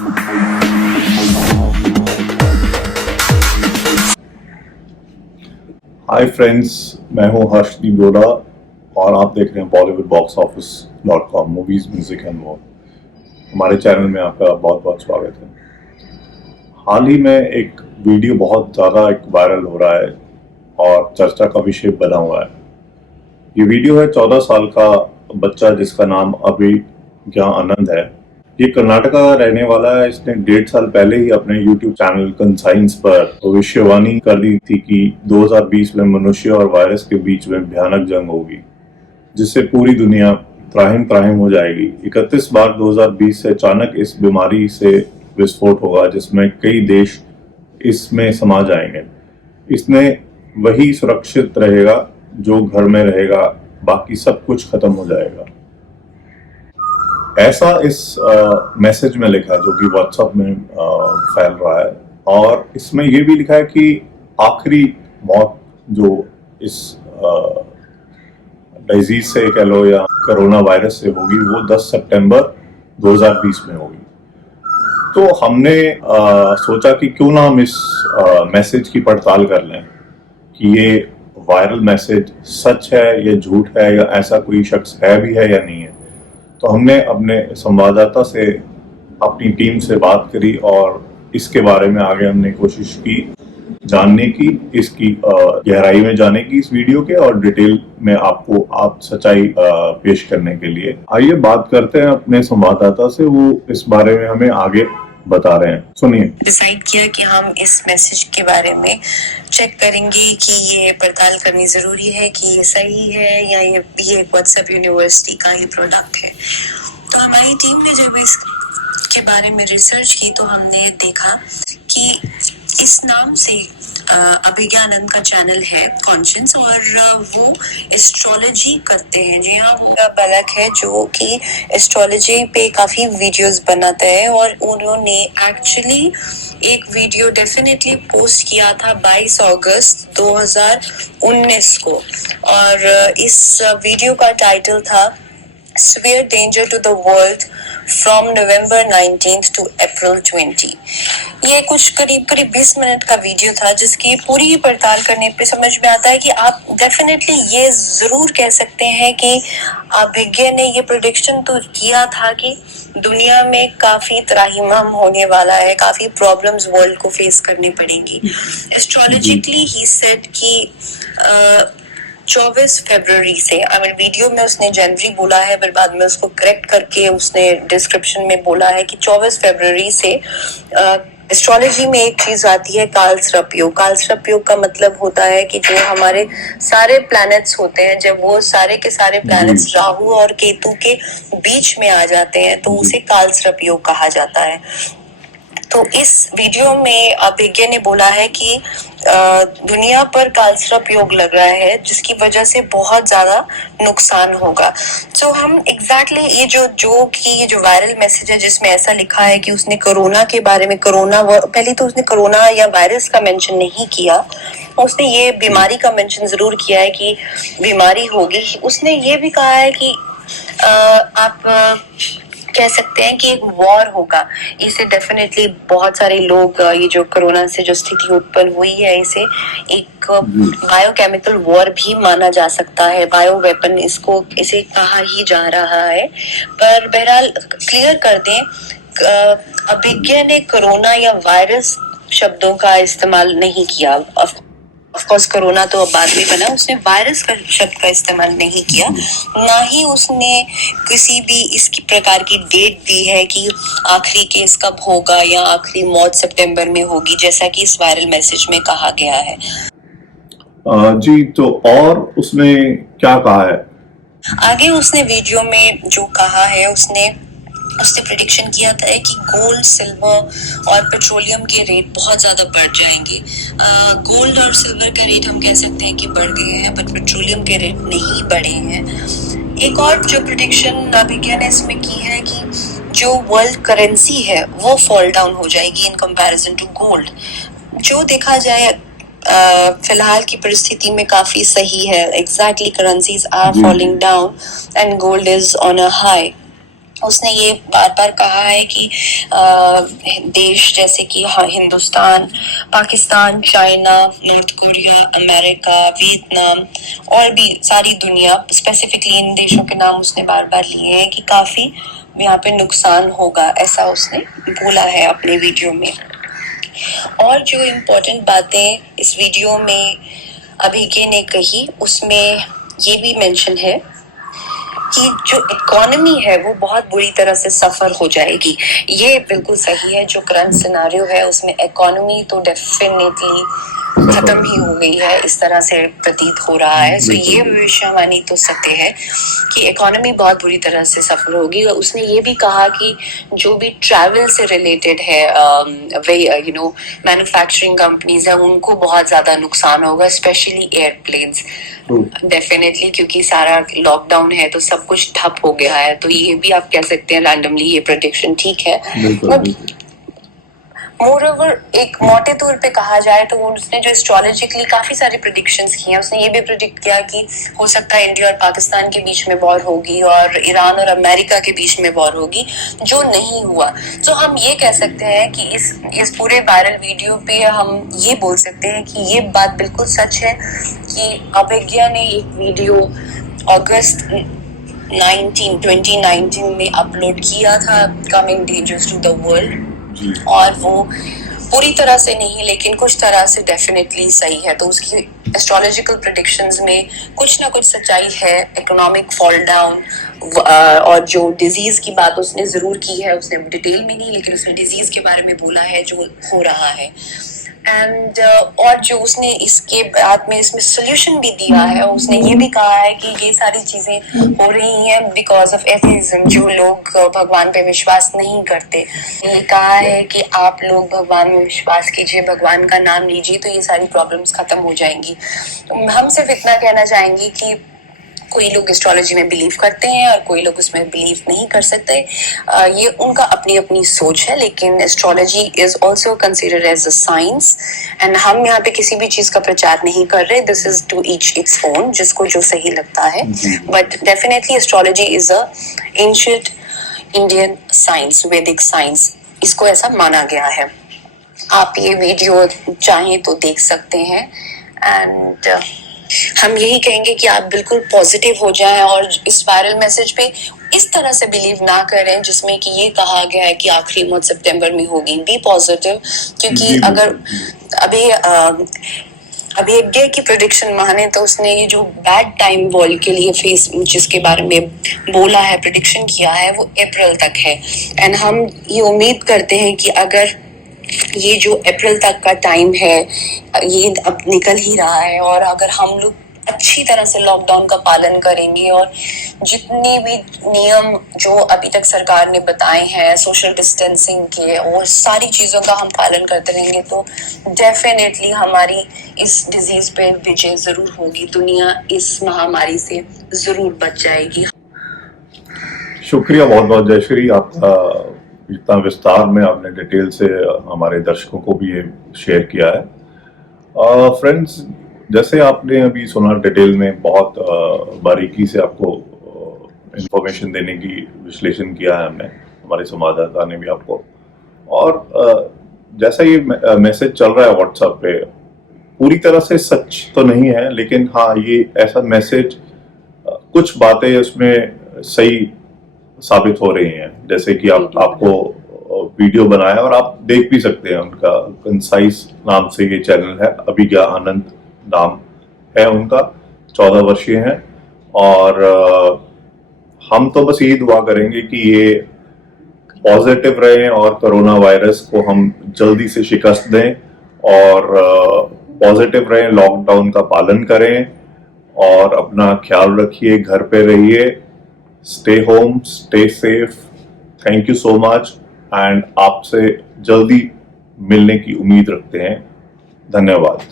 Hi friends, मैं हूं हर्षदीप डोडा और आप देख रहे हैं bollywoodboxoffice.com movies music and more. हमारे चैनल में आपका बहुत बहुत स्वागत है। हाल ही में एक वीडियो बहुत ज़्यादा वायरल हो रहा है और चर्चा का विषय बना हुआ है। ये वीडियो है 14 साल का बच्चा जिसका नाम अभिज्ञा आनंद है। ये कर्नाटक का रहने वाला है। इसने 1.5 साल पहले ही अपने YouTube चैनल कंसाइंस पर भविष्यवाणी कर दी थी कि 2020 में मनुष्य और वायरस के बीच में भयानक जंग होगी, जिससे पूरी दुनिया त्राहिम त्राहिम हो जाएगी। 31 मार्च 2020 से अचानक इस बीमारी से विस्फोट होगा, जिसमें कई देश इसमें समा जाएंगे। इसमें वही सुरक्षित रहेगा जो घर में रहेगा, बाकी सब कुछ खत्म हो जाएगा। ऐसा इस मैसेज में लिखा है जो कि व्हाट्सएप में फैल रहा है, और इसमें यह भी लिखा है कि आखिरी मौत जो इस डिजीज से कह लो या कोरोना वायरस से होगी वो 10 सितंबर 2020 में होगी। तो हमने सोचा कि क्यों ना हम इस मैसेज की पड़ताल कर लें कि ये वायरल मैसेज सच है या झूठ है, या ऐसा कोई शख्स है भी है या नहीं है। तो हमने अपने संवाददाता से, अपनी टीम से बात करी और इसके बारे में आगे हमने कोशिश की जानने की, इसकी गहराई में जाने की इस वीडियो के, और डिटेल में आपको सच्चाई पेश करने के लिए। आइए बात करते हैं अपने संवाददाता से, वो इस बारे में हमें आगे बता रहे हैं। सुनिए। डिसाइड किया कि हम इस मैसेज के बारे में चेक करेंगे कि ये पड़ताल करनी जरूरी है कि ये सही है या ये भी एक व्हाट्सएप यूनिवर्सिटी का ही प्रोडक्ट है। तो हमारी टीम ने जब इसके बारे में रिसर्च की तो हमने देखा कि इस नाम से अभिज्ञा आनंद का चैनल है कॉन्शियस, और वो एस्ट्रोलॉजी करते हैं। जी हाँ, वो बालक है जो कि एस्ट्रोलॉजी पे काफी वीडियोस बनाते हैं, और उन्होंने एक्चुअली एक वीडियो डेफिनेटली पोस्ट किया था 22 अगस्त 2019 को, और इस वीडियो का टाइटल था Severe Danger to the World from November 19th to April 20। ये कुछ करीब 20 मिनट का वीडियो था, जिसकी पूरी पड़ताल करने पे समझ में आता है कि आप डेफिनेटली ये जरूर कह सकते हैं कि अभिज्ञ ने ये प्रेडिक्शन तो किया था कि दुनिया में काफी त्राहिमाम होने वाला है, काफी प्रॉब्लम्स वर्ल्ड को फेस करनी पड़ेगी। एस्ट्रोलॉजिकली ही सेड कि 24 फरवरी से, वीडियो में उसने जनवरी बोला है, पर बाद में उसको करेक्ट करके उसने डिस्क्रिप्शन में बोला है कि 24 फरवरी से एस्ट्रोलॉजी में एक चीज आती है कालसर्प योग। कालसर्प योग का मतलब होता है कि जो हमारे सारे प्लैनेट्स होते हैं, जब वो सारे के सारे प्लैनेट्स राहु और केतु के बीच में आ जाते हैं तो उसे कालसर्प योग कहा जाता है। तो इस वीडियो में अभिज्ञ ने बोला है कि दुनिया पर कालसर्प योग लग रहा है, जिसकी वजह से बहुत ज्यादा नुकसान होगा। तो हम एग्जैक्टली ये जो वायरल मैसेज है जिसमें ऐसा लिखा है कि उसने कोरोना के बारे में, पहले तो उसने कोरोना या वायरस का मेंशन नहीं किया, उसने ये बीमारी का मेंशन जरूर किया है कि बीमारी होगी। उसने ये भी कहा है कि आप कह सकते हैं कि एक वॉर होगा। इसे डेफिनेटली बहुत सारे लोग, ये जो कोरोना से जो स्थिति उत्पन्न हुई है, इसे एक बायोकेमिकल वॉर भी माना जा सकता है, बायो वेपन इसे कहा ही जा रहा है। पर बहरहाल क्लियर कर दें, अभिज्ञ ने कोरोना या वायरस शब्दों का इस्तेमाल नहीं किया। ऑफकोर्स कोरोना तो अब बाद में बना, उसने वायरस का शब्द का इस्तेमाल नहीं किया, ना ही उसने किसी भी इसकी प्रकार की डेट दी है कि आखिरी केस कब होगा या आखिरी मौत सितंबर में होगी, जैसा कि इस वायरल मैसेज में कहा गया है। जी, तो और उसने क्या कहा है आगे? उसने वीडियो में जो कहा है, उसने प्रेडिक्शन किया था कि गोल्ड, सिल्वर और पेट्रोलियम के रेट बहुत ज्यादा बढ़ जाएंगे। गोल्ड और सिल्वर का रेट हम कह सकते हैं कि बढ़ गए हैं, पर पेट्रोलियम के रेट नहीं बढ़े हैं। एक और जो प्रेडिक्शन अभिज्ञ ने इसमें की है कि जो वर्ल्ड करेंसी है वो फॉल डाउन हो जाएगी इन कंपैरिजन टू गोल्ड। जो देखा जाए फिलहाल की परिस्थिति में काफी सही है। Exactly currencies are falling down and gold is on a high. उसने ये बार बार कहा है कि देश जैसे कि Hindustan, Pakistan, China, north Korea, America, Vietnam और भी सारी दुनिया, स्पेसिफिकली इन देशों के नाम उसने बार बार लिए हैं कि काफी यहाँ पे नुकसान होगा, ऐसा उसने बोला है अपने वीडियो में। और जो इम्पोर्टेंट बातें इस वीडियो में अभिज्ञ ने कही, उसमें ये भी मेंशन है कि जो इकोनॉमी है वो बहुत बुरी तरह से सफर हो जाएगी। ये बिल्कुल सही है, जो करंट सिनारियो है उसमें इकोनॉमी तो डेफिनेटली खत्म ही हो गई है, इस तरह से प्रतीत हो रहा है। सो ये भविष्यवाणी तो सत्य है कि इकोनॉमी बहुत बुरी तरह से सफर होगी। और उसने ये भी कहा कि जो भी ट्रैवल से रिलेटेड है, मैन्युफैक्चरिंग कंपनीज है, उनको बहुत ज्यादा नुकसान होगा, स्पेशली एयरप्लेन्स डेफिनेटली, क्योंकि सारा लॉकडाउन है तो सब कुछ ठप हो गया है। तो ये भी आप कह सकते हैं रैंडमली ये प्रेडिक्शन ठीक है। मोरओवर एक मोटे तौर पे कहा जाए तो उसने जो एस्ट्रोलॉजिकली काफी सारी प्रेडिक्शंस की हैं, उसने ये भी प्रेडिक्ट किया कि हो सकता है इंडिया और पाकिस्तान के बीच में वॉर होगी और ईरान और अमेरिका के बीच में वॉर होगी, जो नहीं हुआ। तो हम ये कह सकते हैं कि इस पूरे वायरल वीडियो पे हम ये बोल सकते हैं कि ये बात बिल्कुल सच है कि अभिज्ञ ने एक वीडियो अगस्त 2019 में अपलोड किया था, coming dangers to the world, और वो पूरी तरह से नहीं लेकिन कुछ तरह से डेफिनेटली सही है। तो उसकी एस्ट्रोलॉजिकल प्रेडिक्शंस में कुछ ना कुछ सच्चाई है। इकोनॉमिक फॉल डाउन और जो डिजीज की बात उसने जरूर की है, उसने डिटेल में नहीं लेकिन उसने डिजीज के बारे में बोला है जो हो रहा है। एंड और जो उसने इसके बाद में इसमें सोल्यूशन भी दिया है, उसने ये भी कहा है कि ये सारी चीजें हो रही हैं बिकॉज ऑफ एथिज्म, जो लोग भगवान पे विश्वास नहीं करते। ये कहा है कि आप लोग भगवान में विश्वास कीजिए, भगवान का नाम लीजिए, तो ये सारी प्रॉब्लम्स खत्म हो जाएंगी। तो हम सिर्फ इतना कहना चाहेंगे कि कोई लोग एस्ट्रोलॉजी में बिलीव करते हैं और कोई लोग उसमें बिलीव नहीं कर सकते। ये उनका अपनी अपनी सोच है, लेकिन astrology is also considered as a science and हम यहाँ पे किसी भी चीज का प्रचार नहीं कर रहे। This is to each its own, जिसको जो सही लगता है। But definitely astrology is a ancient Indian science, Vedic science, इसको ऐसा माना गया है। आप ये वीडियो चाहें तो देख सकते हैं एंड हम यही कहेंगे कि आप बिल्कुल पॉजिटिव हो जाएं और इस वायरल मैसेज पे इस तरह से बिलीव ना करें जिसमें कि ये कहा गया है कि आखिरी मौत सितंबर में होगी। बी पॉजिटिव, क्योंकि अगर अभी एक डे की प्रेडिक्शन माने तो उसने ये जो बैड टाइम वर्ल्ड के लिए फेस जिसके बारे में बोला है, प्रेडिक्शन किया है, वो अप्रैल तक है। एंड हम ये उम्मीद करते हैं कि अगर ये जो अप्रैल तक का टाइम है ये अब निकल ही रहा है और अगर हम लोग अच्छी तरह से लॉकडाउन का पालन करेंगे और जितने भी नियम जो अभी तक सरकार ने बताए हैं सोशल डिस्टेंसिंग के और सारी चीजों का हम पालन करते रहेंगे तो डेफिनेटली हमारी इस डिजीज पे विजय जरूर होगी। दुनिया इस महामारी से जरूर बच जाएगी। शुक्रिया बहुत बहुत जयश्री, आपका इतना विस्तार में आपने डिटेल से हमारे दर्शकों को भी ये शेयर किया है। फ्रेंड्स, जैसे आपने अभी सुना, डिटेल में बहुत बारीकी से आपको इंफॉर्मेशन देने की विश्लेषण किया है हमने, हमारे संवाददाता ने भी आपको। और जैसा ये मैसेज चल रहा है व्हाट्सएप पे, पूरी तरह से सच तो नहीं है, लेकिन हाँ ये ऐसा मैसेज, कुछ बातें उसमें सही साबित हो रही हैं। जैसे कि आपको वीडियो बनाया और आप देख भी सकते हैं, उनका कंसाइज नाम से ये चैनल है, अभिज्ञ आनंद नाम है उनका, 14 वर्षीय हैं। और हम तो बस यही दुआ करेंगे कि ये पॉजिटिव रहें और कोरोना वायरस को हम जल्दी से शिकस्त दें और पॉजिटिव रहें, लॉकडाउन का पालन करें और अपना ख्याल रखिए, घर पे रहिए, stay home, stay safe. Thank you so much and आपसे जल्दी मिलने की उम्मीद रखते हैं। धन्यवाद।